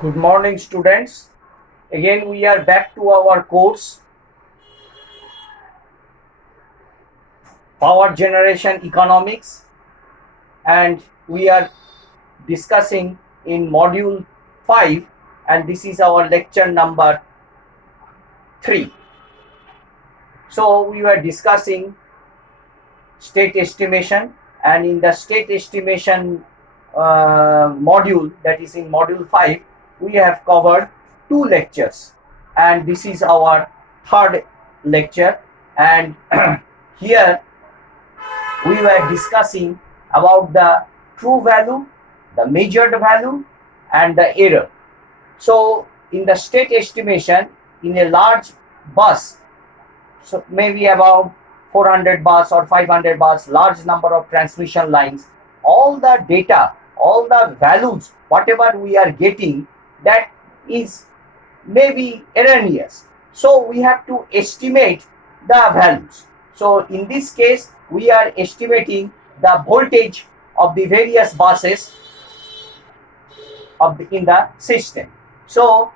Good morning, students. Again, we are back to our course Power Generation Economics, and we are discussing in module 5, and this is our lecture number 3. So, we were discussing state estimation, and in the state estimation module, that is in module 5, we have covered 2 lectures, and this is our third lecture. And here we were discussing about the true value, the measured value, and the error. So in the state estimation, in a large bus, so maybe about 400 bus or 500 bus, large number of transmission lines, all the data, all the values, whatever we are getting, that is maybe erroneous. So we have to estimate the values. So in this case, we are estimating the voltage of the various buses in the system. So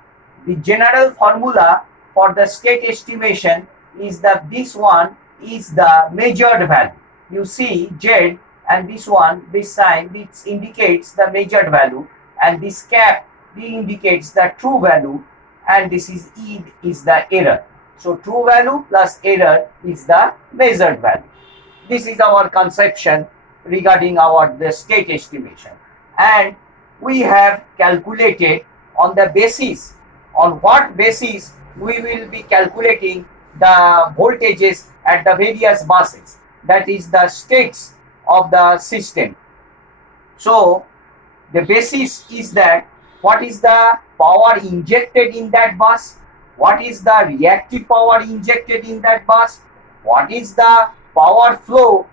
the general formula for the state estimation is that this one is the measured value. You see Z, and this one, this sign, this indicates the measured value, and this cap indicates the true value, and this is E is the error. So true value plus error is the measured value. This is our conception regarding the state estimation, and we have calculated on the basis, on what basis we will be calculating the voltages at the various buses, that is the states of the system. So the basis is that what is the power injected in that bus, what is the reactive power injected in that bus, what is the power flow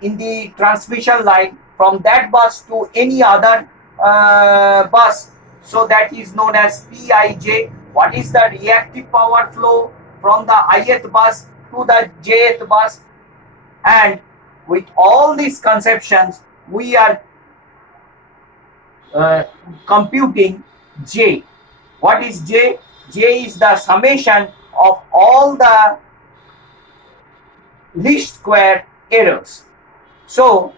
in the transmission line from that bus to any other bus, so that is known as Pij. What is the reactive power flow from the ith bus to the jth bus? And with all these conceptions, we are computing J. What is J? J is the summation of all the least square errors. So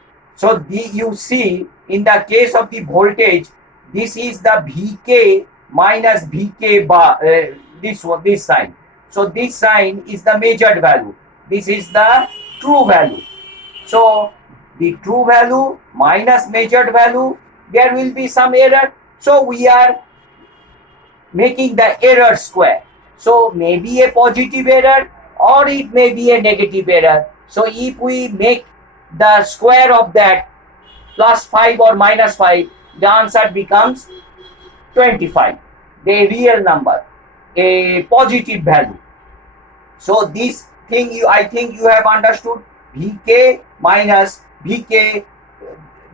you see, in the case of the voltage, this is the Vk minus Vk bar, this sign. So this sign is the measured value. This is the true value. So the true value minus measured value, there will be some error. So we are making the error square. So maybe a positive error or it may be a negative error. So if we make the square of that plus 5 or minus 5, the answer becomes 25, the real number, a positive value. So this thing, I think you have understood, Vk minus Vk,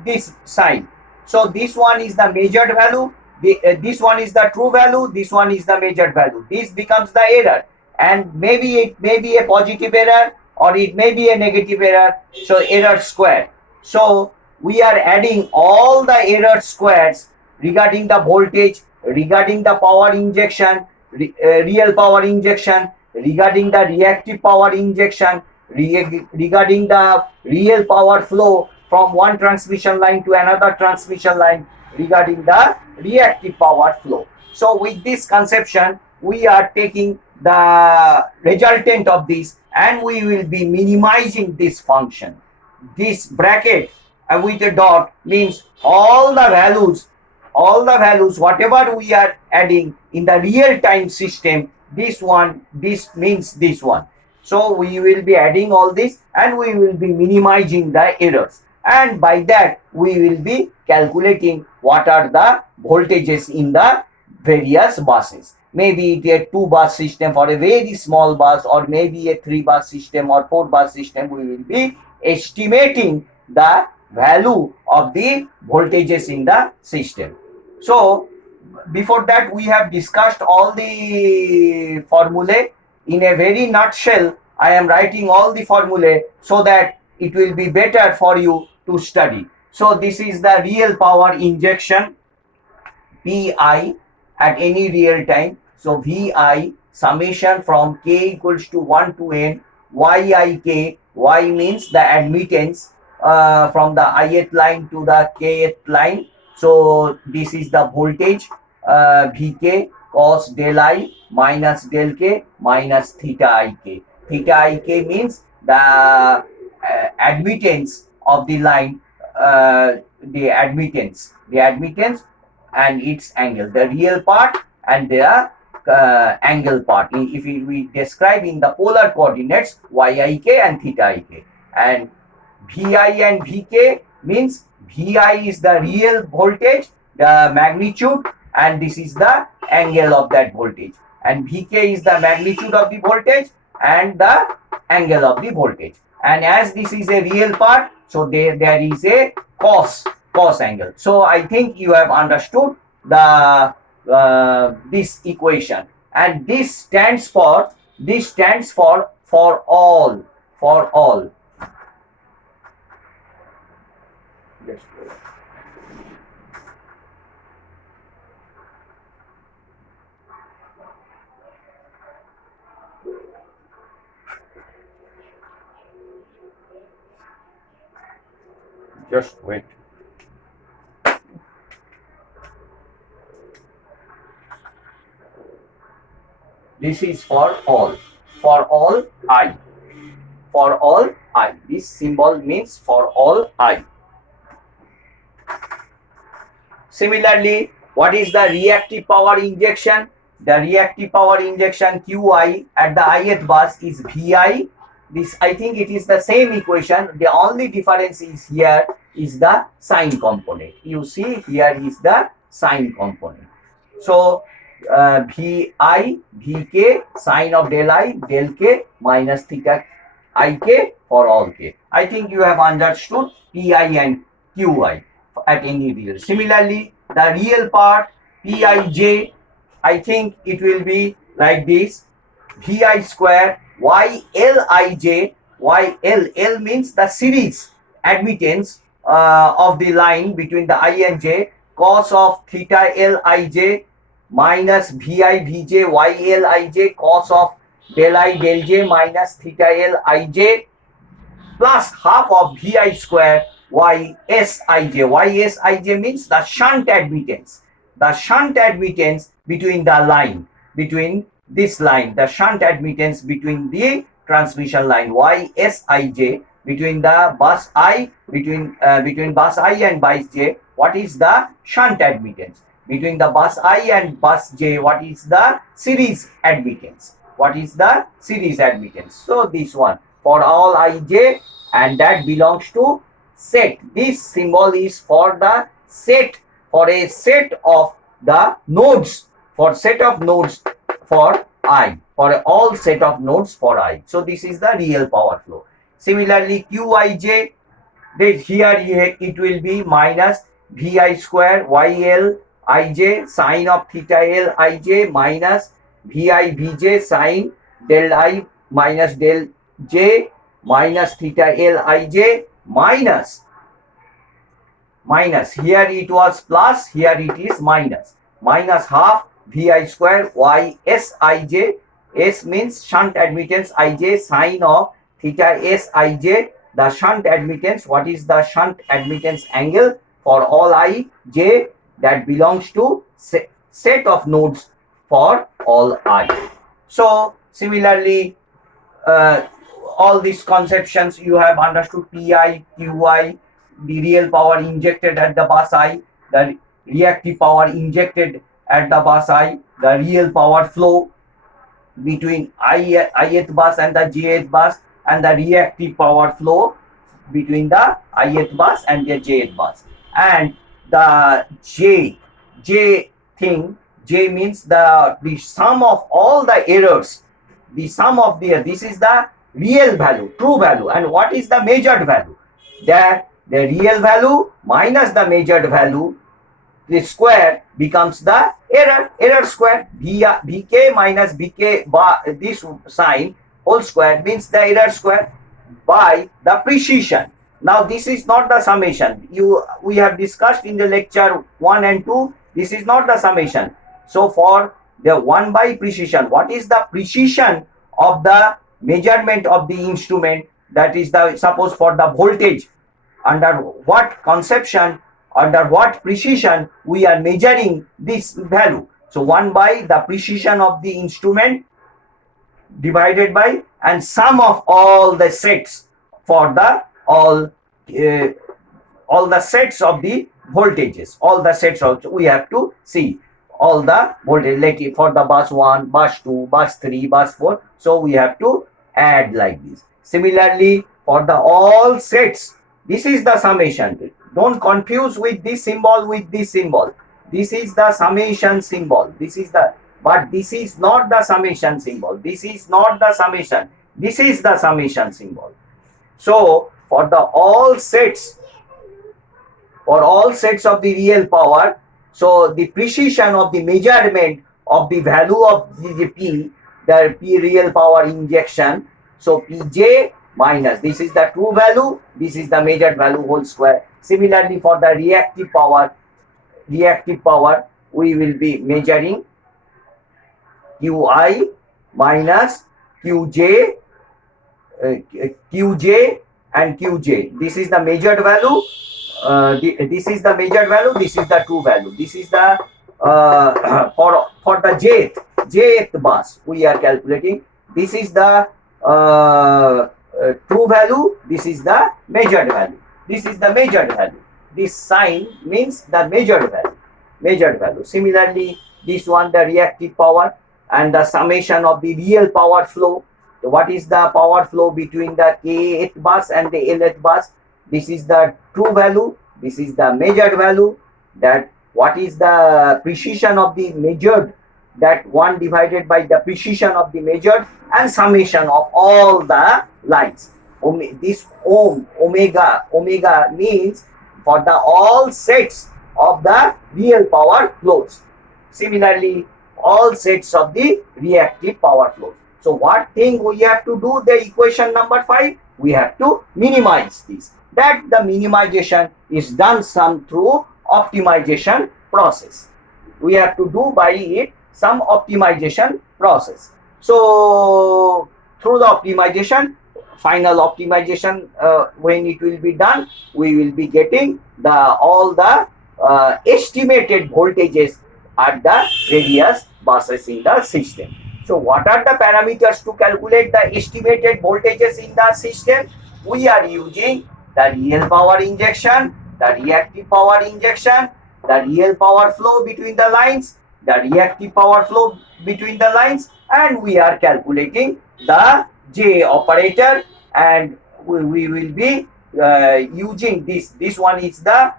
this sign. So this one is the measured value, this one is the true value, this one is the measured value. This becomes the error, and maybe it may be a positive error or it may be a negative error, so error square. So we are adding all the error squares regarding the voltage, regarding the power injection, real power injection, regarding the reactive power injection, regarding the real power flow from one transmission line to another transmission line, regarding the reactive power flow. So with this conception, we are taking the resultant of this, and we will be minimizing this function. This bracket with a dot means all the values, whatever we are adding in the real time system, this means this one. So we will be adding all this, and we will be minimizing the errors, and by that we will be calculating what are the voltages in the various buses. Maybe it a 2-bus system for a very small bus, or maybe a 3-bus system or 4-bus system. We will be estimating the value of the voltages in the system. So before that, we have discussed all the formulae. In a very nutshell, I am writing all the formulae so that it will be better for you to study. So this is the real power injection, Pi, at any real time. So Vi summation from k equals to 1 to n yik. Y means the admittance from the ith line to the kth line. So this is the voltage Vk cos del I minus del k minus theta ik. Theta ik means the admittance of the line, the admittance, and its angle, the real part and the angle part. If we describe in the polar coordinates yik and theta ik, and Vi and Vk means Vi is the real voltage, the magnitude, and this is the angle of that voltage, and Vk is the magnitude of the voltage and the angle of the voltage. And as this is a real part, so there is a cos angle. So I think you have understood the this equation, and this stands for for all. Just wait. This is for all I. For all I. This symbol means for all I. Similarly, what is the reactive power injection? The reactive power injection Qi at the ith bus is Vi. This, I think it is the same equation. The only difference is here is the sign component. You see here is the sign component. So Vi, Vk, sine of del I, del k minus theta ik for all k. I think you have understood Pi and Qi at any real. Similarly, the real part Pij, I think it will be like this: Vi square YLij. L means the series admittance of the line between the I and j, cos of theta Lij minus Vi Vj YLij cos of del I del j minus theta Lij plus half of Vi square Ysij. Ysij means the shunt admittance. The shunt admittance between the line, between this line, the shunt admittance between the transmission line Ysij, between the bus I, between bus I and bus j. What is the shunt admittance? Between the bus I and bus j, what is the series admittance? What is the series admittance? So this one for all ij, and that belongs to set. This symbol is for the set, for a set of the nodes, for set of nodes for I, for all set of nodes for I. So this is the real power flow. Similarly, Qij, here it will be minus Vi square YLij sine of theta Lij minus Vi Vj sine del I minus del j minus theta Lij minus here it was plus, here it is minus half Vi square Ysij. S means shunt admittance Ij sine of theta Sij, the shunt admittance. What is the shunt admittance angle for all I j? That belongs to set of nodes for all I. So similarly, all these conceptions you have understood: Pi, Qi, the real power injected at the bus I, the reactive power injected at the bus I, the real power flow between ith bus and the jth bus, and the reactive power flow between the ith bus and the jth bus. And the J thing, J means the sum of all the errors, the sum of this is the real value, true value. And what is the measured value? That the real value minus the measured value, the square becomes the error square. Vk minus Vk by this sign whole square means the error square by the precision. Now this is not the summation. We have discussed in the lecture 1 and 2. This is not the summation. So for the 1 by precision, what is the precision of the measurement of the instrument? That is the, suppose for the voltage, under what conception, under what precision we are measuring this value. So 1 by the precision of the instrument divided by and sum of all the sets for the all the sets of the voltages, all the sets also we have to see all the voltage, like for the bus 1, bus 2, bus 3, bus 4. So we have to add like this. Similarly for the all sets, this is the summation. Don't confuse with this symbol with this symbol. This is the summation symbol. This is the, but this is not the summation symbol. This is not the summation. This is the summation symbol. So for the all sets, for all sets of the real power, so the precision of the measurement of the value of the P, the P real power injection, so Pj minus, this is the true value, this is the measured value whole square. Similarly for the reactive power, we will be measuring Qi minus Qj, Qj and Qj. This is the measured value. This is the measured value. This is the true value. This is the for the jth bus we are calculating. This is the true value. This is the measured value. This is the measured value. This sign means the measured value. Measured value. Similarly, this one, the reactive power and the summation of the real power flow. So what is the power flow between the kth bus and the lth bus? This is the true value. This is the measured value. That what is the precision of the measured? That 1 divided by the precision of the measured and summation of all the lines. This omega means for the all sets of the real power flows. Similarly, all sets of the reactive power flows. So what thing we have to do, the equation number 5, we have to minimize this. That the minimization is done some through optimization process. We have to do by it some optimization process. So through the optimization, final optimization, when it will be done, we will be getting the all the estimated voltages at the various buses in the system. So what are the parameters to calculate the estimated voltages in the system? We are using the real power injection, the reactive power injection, the real power flow between the lines, the reactive power flow between the lines, and we are calculating the J operator, and we will be using this. This one is the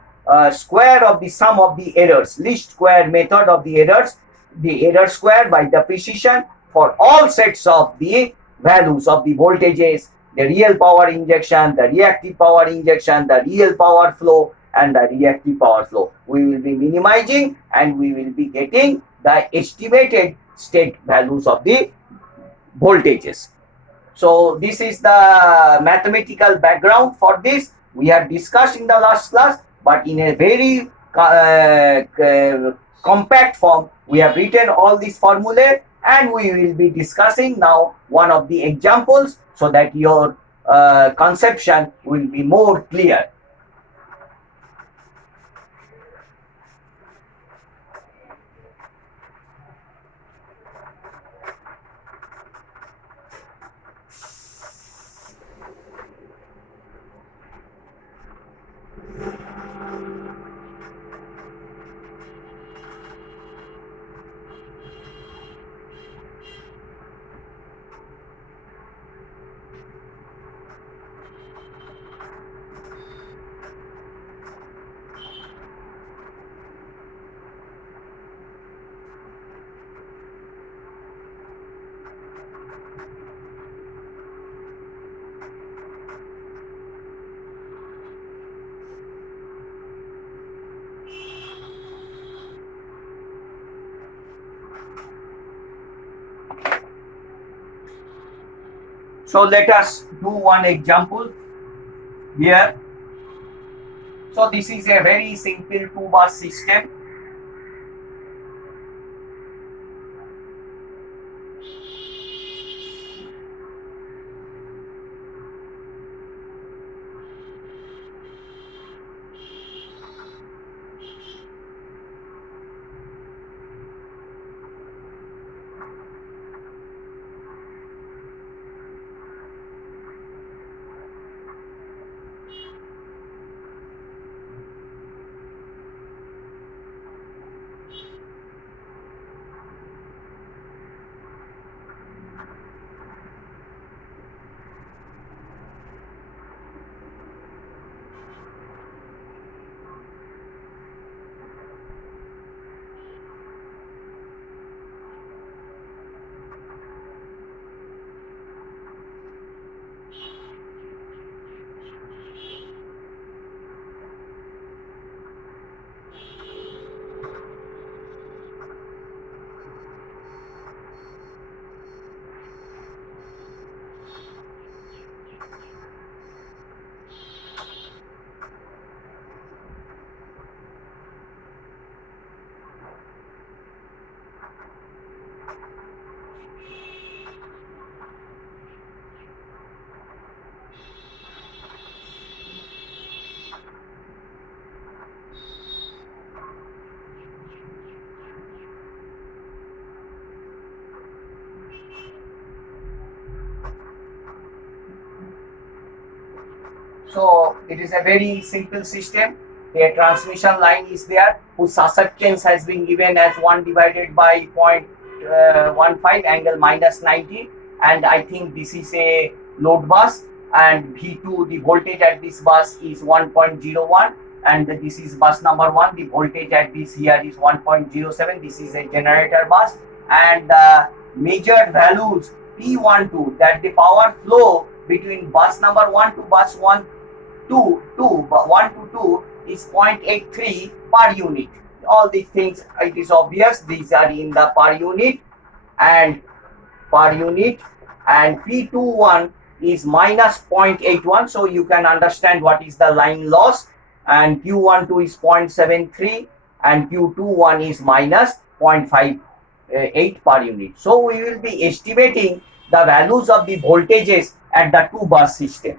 square of the sum of the errors, least square method of the errors, the error square by the precision for all sets of the values of the voltages, the real power injection, the reactive power injection, the real power flow, and the reactive power flow. We will be minimizing and we will be getting the estimated state values of the voltages. So this is the mathematical background for this. We have discussed in the last class, but in a very compact form, we have written all these formulae, and we will be discussing now one of the examples so that your conception will be more clear. So let us do one example here. So this is a very simple 2-bus system. So it is a very simple system. A transmission line is there whose susceptance has been given as 1 divided by 0.15 angle minus 90, and I think this is a load bus, and V2, the voltage at this bus is 1.01, and this is bus number 1. The voltage at this here is 1.07. This is a generator bus, and the measured values P12, that the power flow between bus number 1 to bus 1 1 to 2 is 0.83 per unit. All these things, it is obvious, these are in the per unit, and P21 is minus 0.81, so you can understand what is the line loss, and Q12 is 0.73 and Q21 is minus 0.58 per unit. So we will be estimating the values of the voltages at the two bus system.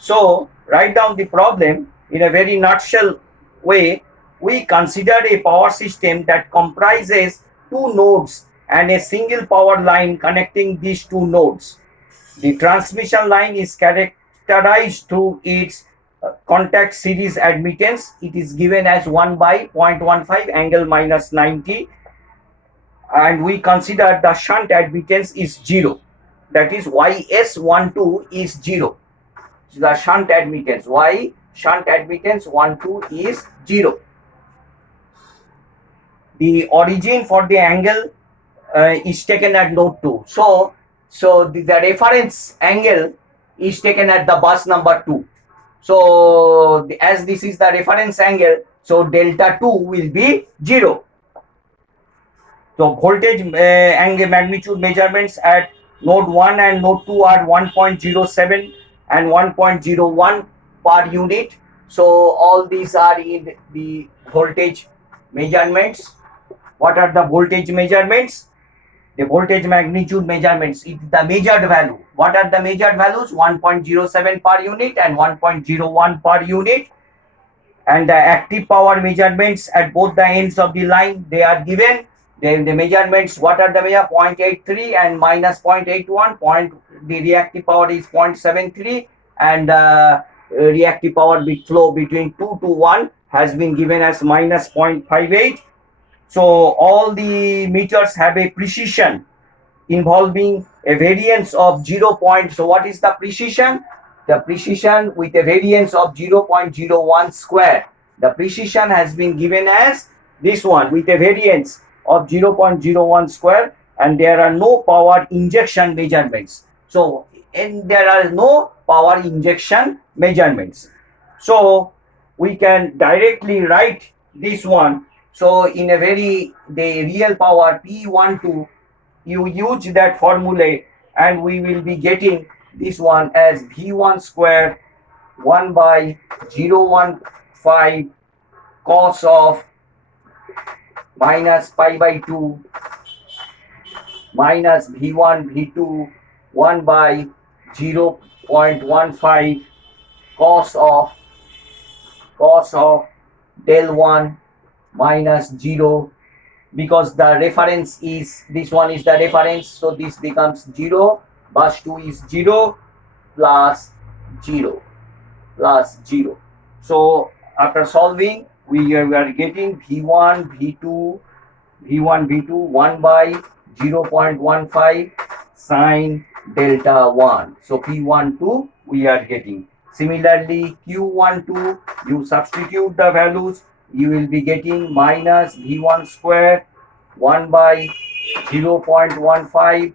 So write down the problem in a very nutshell way. We consider a power system that comprises two nodes and a single power line connecting these two nodes. The transmission line is characterized through its contact series admittance. It is given as 1 by 0.15 angle minus 90, and we consider the shunt admittance is 0. That is YS12 is 0. So the shunt admittance, Y shunt admittance 12 is 0. The origin for the angle is taken at node 2. So the reference angle is taken at the bus number 2. So as this is the reference angle, so delta 2 will be 0. So voltage angle magnitude measurements at node 1 and node 2 are 1.07 and 1.01 per unit. So all these are in the voltage measurements. What are the voltage measurements? The voltage magnitude measurements is the measured value. What are the measured values? 1.07 per unit and 1.01 per unit. And the active power measurements at both the ends of the line, they are given. Then the measurements, what are the measure? 0.83 and minus 0.81. The reactive power is 0.73, and reactive power flow between 2 to 1 has been given as minus 0.58. So all the meters have a precision involving a variance of 0. So what is the precision? The precision with a variance of 0.01 square. The precision has been given as this one with a variance of 0.01 square, and there are no power injection measurements. So there are no power injection measurements. So we can directly write this one. So in a very, the real power P12, you use that formula, and we will be getting this one as V1 square 1 by 0.15 cos of minus pi by 2 minus V1 V2 1 by 0.15 cos of del 1 minus 0, because the reference is, this one is the reference, so this becomes 0, bus 2 is 0 plus 0 plus 0. So after solving, we are getting V1 V2 1 by 0.15 sine delta 1. So P12 we are getting. Similarly, Q12, you substitute the values, you will be getting minus V1 square 1 by 0.15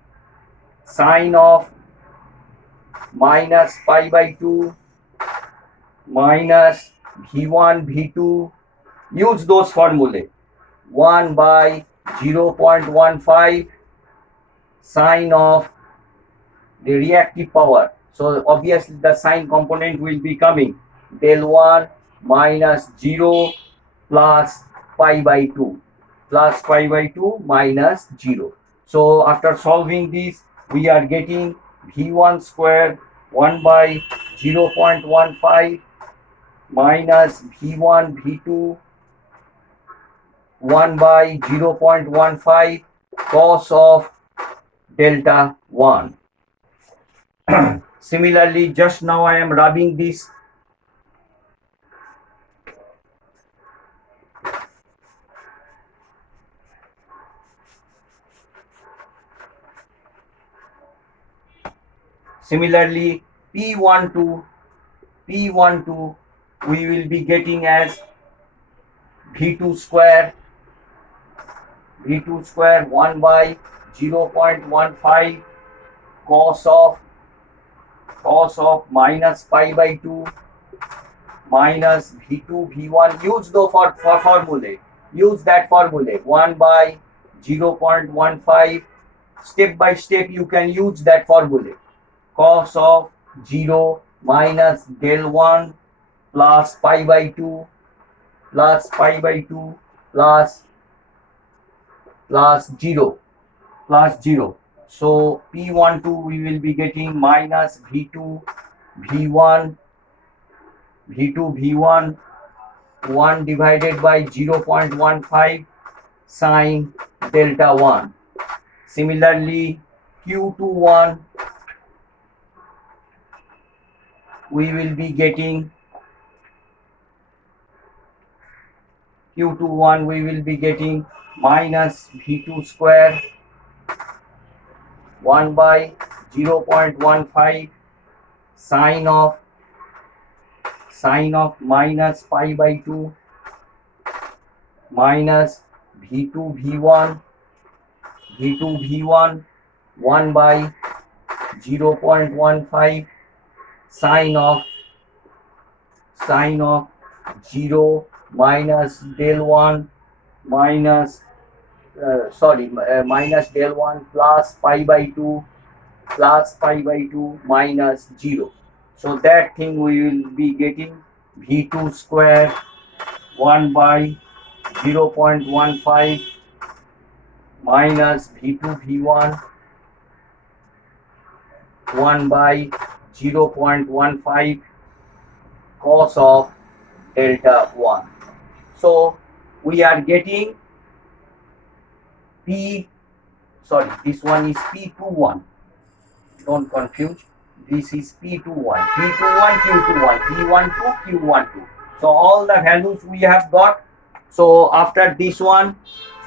sine of minus pi by 2 minus V1 V2, use those formulae, 1 by 0.15 sine of the reactive power. So obviously the sine component will be coming del 1 minus 0 plus pi by 2 minus 0. So after solving this, we are getting V1 square 1 by 0.15 minus V1 V2 1 by 0.15 cos of delta 1. Similarly, just now I am rubbing this Similarly, P12 we will be getting as V2 square 1 by 0.15 cos of minus pi by 2 minus V2 V1. Use the for formula. Use that formula. 1 by 0.15. Step by step you can use that formula. Cos of 0 minus del 1 plus pi by 2 plus 0 plus 0. So P12 we will be getting minus V2 V1 1 divided by 0.15 sine delta 1. Similarly, Q21 we will be getting minus V2 square 1 by 0.15 sine of minus pi by 2 minus V2 V1 1 by 0.15 sine of 0 minus del 1 minus minus del 1 plus pi by 2 minus 0. So that thing we will be getting V2 square 1 by 0.15 minus V2 V1 1 by 0.15 cos of delta 1. So we are getting this one is P21. Don't confuse. This is P21, Q21, P12, Q12. So all the values we have got. So after this one,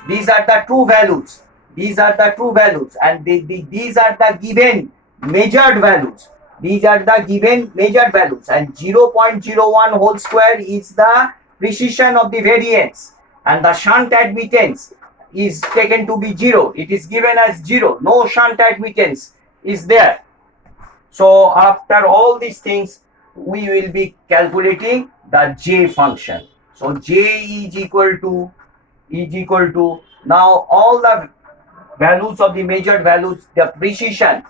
these are the true values. These are the true values, and these are the given measured values. These are the given measured values, and 0.01 whole square is the precision of the variance, and the shunt admittance is taken to be 0. It is given as 0. No shunt admittance is there. So after all these things, we will be calculating the J function. So J is equal to now all the values of the measured values, the precision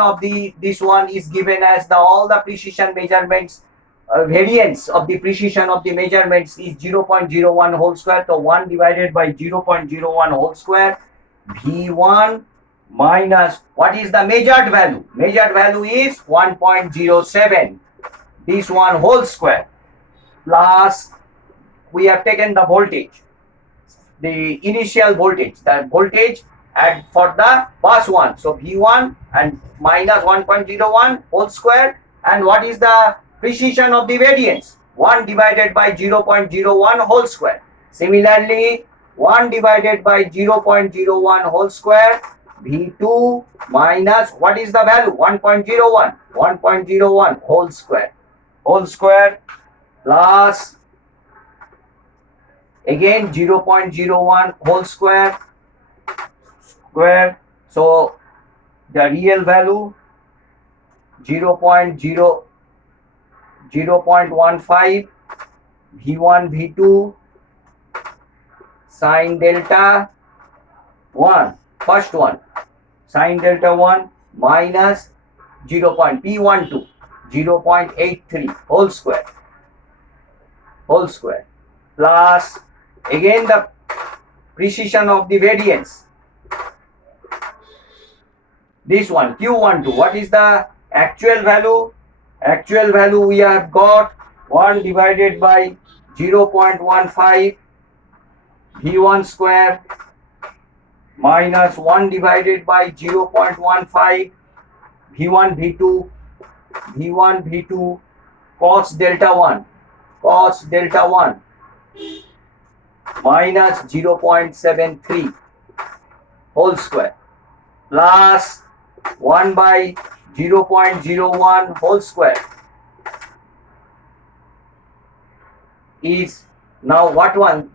of this one is given as all the precision measurements. Variance of the precision of the measurements is 0.01 whole square. So 1 divided by 0.01 whole square V1 minus what is the measured value? Measured value is 1.07. This one whole square plus we have taken the voltage, the initial voltage, at for the bus 1. So V1 and minus 1.01 whole square, and what is the precision of the variance? 1 divided by 0.01 whole square. Similarly, 1 divided by 0.01 whole square V2 minus what is the value? 1.01 whole square plus again 0.01 whole square. So the real value 0.15 V1 V2 sine delta 1, first one sine delta 1 minus P12 0.83 whole square plus again the precision of the variance, this one Q12. What is the actual value? Actual value we have got 1 divided by 0.15 V1 square minus 1 divided by 0.15 V1 V2 cos delta 1 minus 0.73 whole square plus 1 by 0.01 whole square is now what one?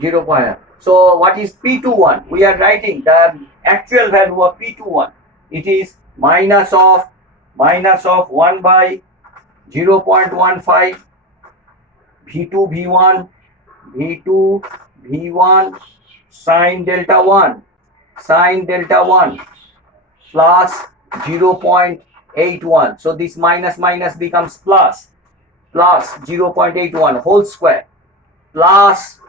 0. So what is P21? We are writing the actual value of P21. It is minus of 1 by 0.15 V2 V1 sine delta 1 plus 0.81. So this minus becomes plus 0.81 whole square plus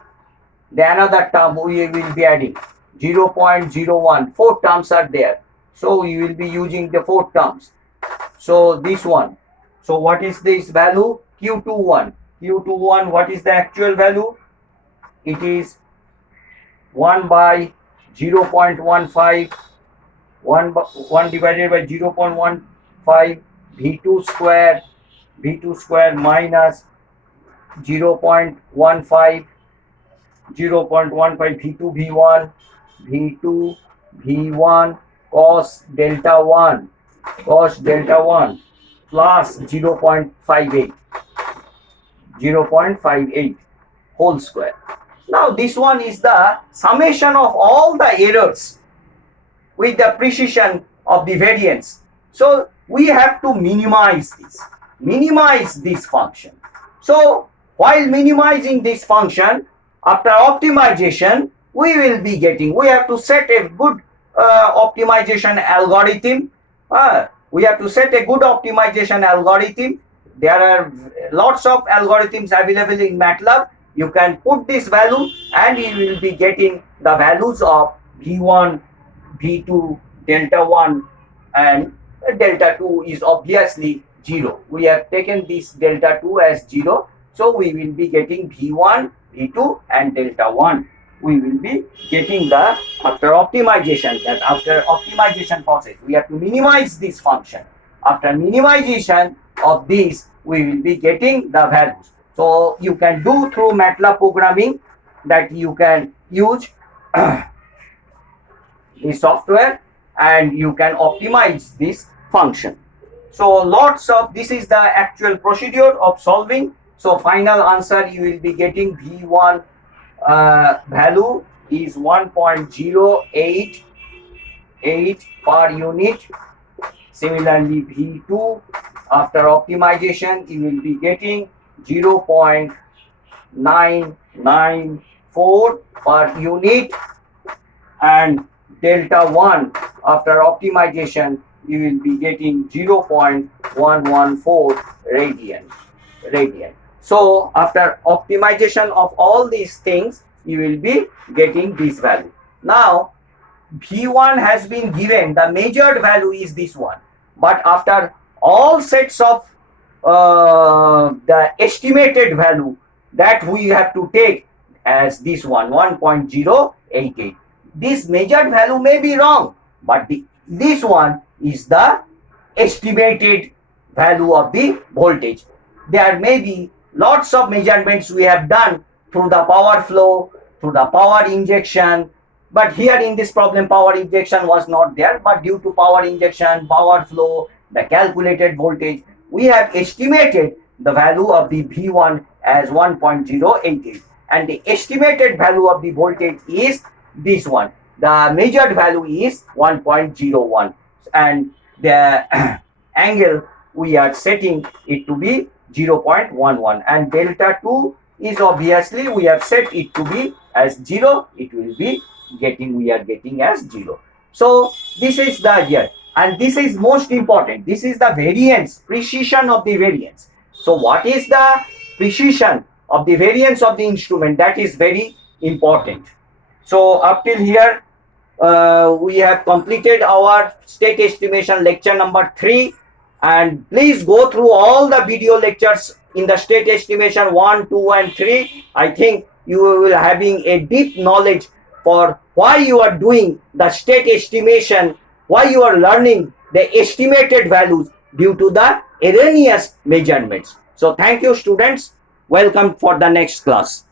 the another term we will be adding 0.01. 4 terms are there, so we will be using the 4 terms. So this one, so what is this value? Q21, what is the actual value? It is 1 by 0.15 1 divided by 0.15 V2 square minus 0.15 V2 V1 cos delta 1 plus 0.58 whole square. Now this one is the summation of all the errors with the precision of the variance. So we have to minimize this function. So while minimizing this function, after optimization, we have to set a good optimization algorithm. There are lots of algorithms available in MATLAB. You can put this value and you will be getting the values of V1, V2, delta 1 and delta 2 is obviously 0. We have taken this delta 2 as 0. So we will be getting V1, V2 and delta 1. We will be getting the after optimization process. We have to minimize this function. After minimization of this, we will be getting the values. So you can do through MATLAB programming that you can use the software and you can optimize this function. So this is the actual procedure of solving. So final answer you will be getting V1 value is 1.088 per unit. Similarly V2 after optimization you will be getting 0.994 per unit, and delta 1 after optimization you will be getting 0.114 radian. So after optimization of all these things you will be getting this value. Now V1 has been given, the measured value is this one, but after all sets of the estimated value that we have to take as this one 1.088. This measured value may be wrong, but this one is the estimated value of the voltage. There may be lots of measurements we have done through the power flow, through the power injection, but here in this problem power injection was not there, but due to power injection, power flow, the calculated voltage, we have estimated the value of the V1 as 1.088 and the estimated value of the voltage is this one. The measured value is 1.01 and the angle we are setting it to be 0.11 and delta 2 is obviously we have set it to be as 0. It will be we are getting as 0. So this is the here, and this is most important. This is the variance, precision of the variance. So what is the precision of the variance of the instrument? That is very important. So up till here we have completed our state estimation lecture number 3, and please go through all the video lectures in the state estimation 1, 2 and 3. I think you will having a deep knowledge for why you are doing the state estimation, why you are learning the estimated values due to the erroneous measurements. So thank you students. Welcome for the next class.